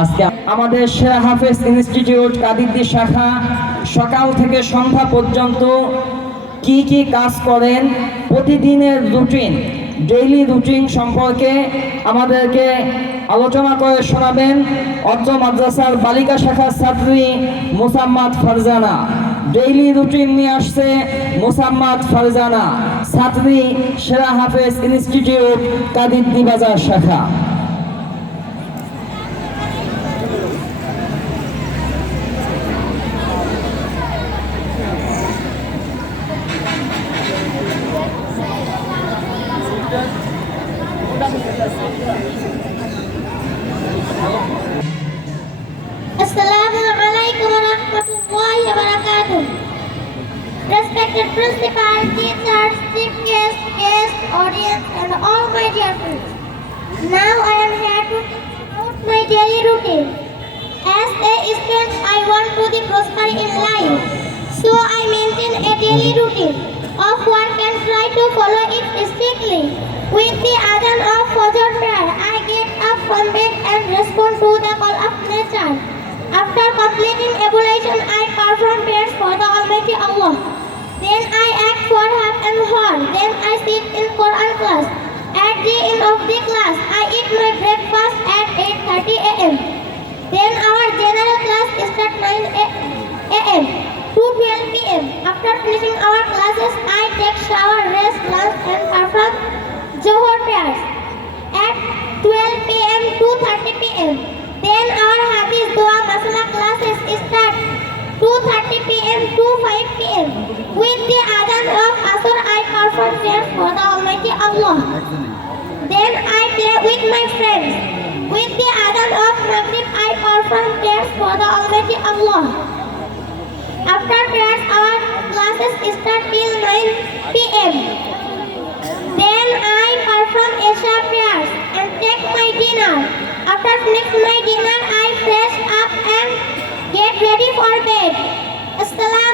আজকে আমাদের সেরা হাফেজ ইনস্টিটিউট কাদিদ্দি শাখা সকাল থেকে সন্ধ্যা পর্যন্ত কি কি কাজ করেন, প্রতিদিনের রুটিন, ডেইলি রুটিন সম্পর্কে আমাদেরকে আলোচনা করে শোনাবেন অর্জ মাদ্রাসার বালিকা শাখার ছাত্রী মুসাম্মাদ ফারজানা। ডেইলি রুটিন নিয়ে আসছে মুসাম্মাদ ফারজানা, ছাত্রী সেরা হাফেজ ইনস্টিটিউট কাদিদ্দি বাজার শাখা। Assalamu alaikum wa rahmatullahi wa barakatuh. Respected principal, teachers, chief guests, guests, audience, and all my dear friends. Now I am here to promote my daily routine. As a student, I want to be prosper in life. So I maintain a daily routine of and try to follow it strictly. With the adhan of Fajr prayer, I get up from bed and respond to the call of nature. After completing ablution, I perform prayers for the Almighty Allah. Then I act for half an hour. Then I sit in Quran class. At the end of the class, I eat my breakfast at 8.30 a.m. Then our general class starts 9 a.m. to 12 p.m. After finishing our classes, I take shower, rest, lunch and perform Johor prayers. At 12 p.m. to 30 p.m. Then our Hadith Dua Masala classes start 2.30 p.m. to 5 p.m. With the adhan of Asr, I perform prayers for the Almighty Allah. Then I play with my friends. Classes start till 9 p.m. Then I perform Isha prayers and take my dinner. After finishing my dinner, I fresh up and get ready for bed. Assalamu